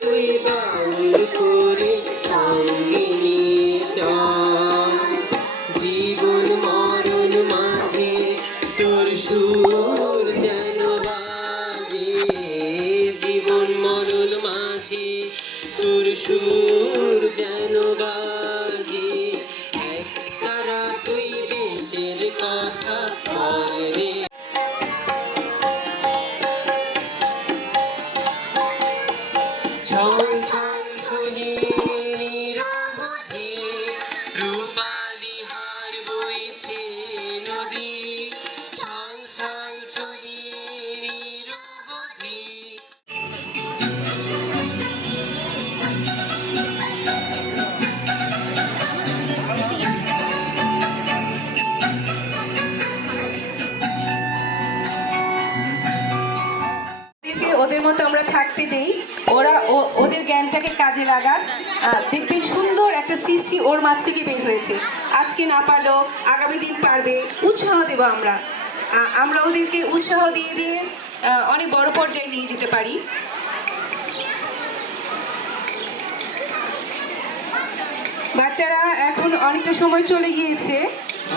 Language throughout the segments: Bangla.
তুই বাউল করে সঙ্গিনী জীবন মরণ মাঝে তোর সুর যেন বাজে, জীবন মরণ মাঝে তোর সুর যেন বাজে। একতারা তুই দেশের কথা বলে ঝলসাল ঝুলিয়ে নিরবধি রূপালি হার বইছে নদী, ছল ছল ছড়িয়ে নিরবধি। ওদের মতো আমরা থাকতে দেই, ওরা ওদের জ্ঞানটাকে কাজে লাগাক। দেখবেন সুন্দর একটা সৃষ্টি ওর মাঝ থেকে বের হয়েছে। আজকে না পারলেও আগামী দিন পারবে, উৎসাহ দেব আমরা। আমরা ওদেরকে উৎসাহ দিয়ে দিয়ে অনেক বড় পর্যায়ে নিয়ে যেতে পারি। বাচ্চারা এখন অনেকটা সময় চলে গিয়েছে।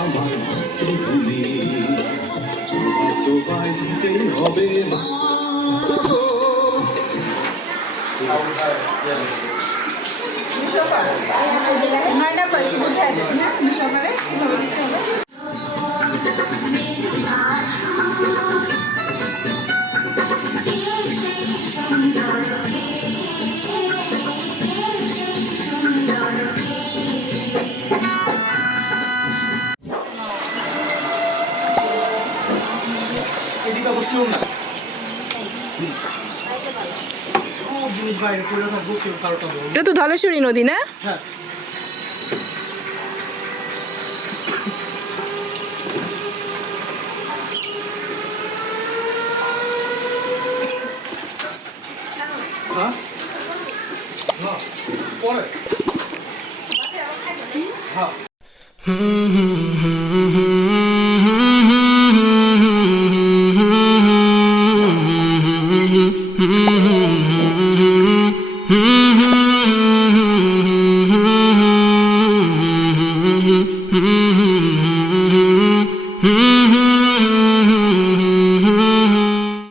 আমার মাতৃভূমি তোমায় দিতে হবে মা গো। এটা তো ধলেশ্বরী নদী না? হ্যাঁ। পরে হ্যাঁ